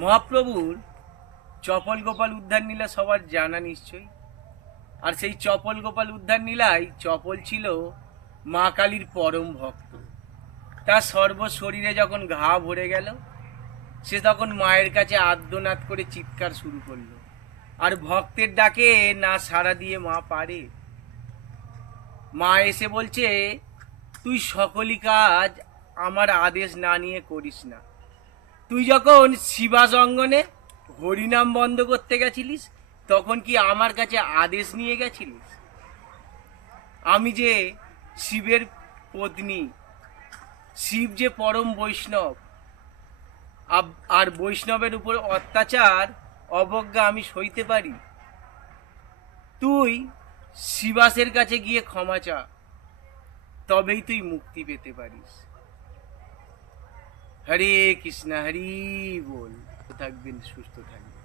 মহাপ্রভুর চপল গোপাল উদ্ধার নীলা সবার জানা নিশ্চয়ই। আর সেই চপল গোপাল উদ্ধার নীলায় চপল ছিল মা কালীর পরম ভক্ত। তার সর্ব শরীরে যখন ঘা ভরে গেল, সে তখন মায়ের কাছে আর্তনাদ করে চিৎকার শুরু করলো। আর ভক্তের ডাকে না সাড়া দিয়ে মা পারে। মা এসে বলছে, তুই সকলই কাজ আমার আদেশ না নিয়ে করিস না। তুই যখন শিবাস অঙ্গনে হরিনাম বন্ধ করতে গেছিলিস, তখন কি আমার কাছে আদেশ নিয়ে গেছিলিস? আমি যে শিবের পত্নী, শিব যে পরম বৈষ্ণব, আর বৈষ্ণবের উপর অত্যাচার অবজ্ঞা আমি সইতে পারি? তুই শিবাসের কাছে গিয়ে ক্ষমা চা, তবেই তুই মুক্তি পেতে পারিস। হরে কৃষ্ণ, হরি বল। থাকবেন, সুস্থ থাকবেন।